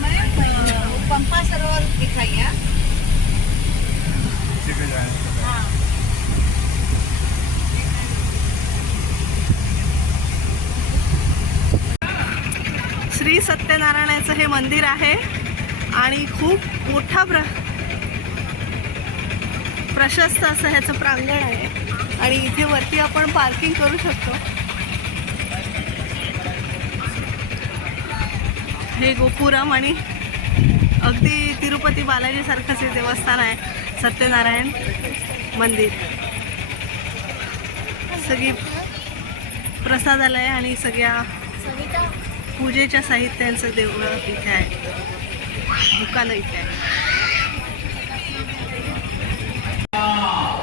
पंपा सरोवर दिखाइए। हाँ। श्री सत्यनारायणाचं हे मंदिर आहे आणि खूप मोठा प्रशस्त असं ह्याचं प्रांगण आहे आणि इथे वरती आपण पार्किंग करू शकतो। हे गोपुरम आणि अगदी तिरुपती बालाजी सारखंच हे देवस्थान आहे सत्यनारायण मंदिर। सगळी प्रसादालय आणि सगळ्या पूजेच्या साहित्यांचं देऊळ इथे आहे, दुकानं इथे आहे।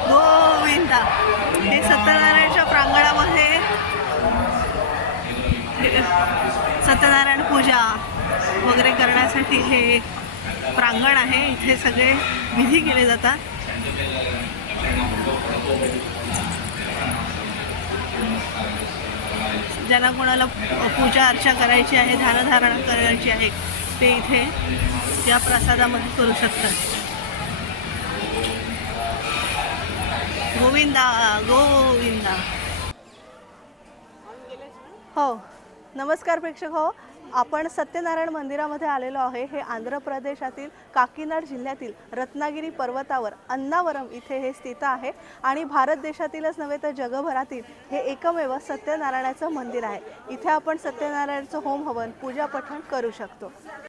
गोविंदा हे सत्यनारायणच्या प्रांगणामध्ये सत्यनारायण पूजा वगैरे करण्यासाठी हे प्रांगण आहे। इथे सगळे विधी केले जातात। ज्यांना कोणाला पूजा अर्चा करायची आहे, ध्यानधारणा करायची आहे, ते इथे या प्रसादामध्ये करू शकतात। गोविंदा गोविंदा। हो, नमस्कार प्रेक्षक हो, आपण सत्यनारायण मंदिरामध्ये आलेलो आहे। हे आंध्र प्रदेशातील काकीनाड जिल्ह्यातील रत्नागिरी पर्वतावर अन्नावरम इथे हे स्थित आहे आणि भारत देशातीलच नव्हे तर जगभरातील हे एकमेव सत्यनारायणाचं मंदिर आहे। इथे आपण सत्यनारायणाचं होम हवन पूजा पठण करू शकतो।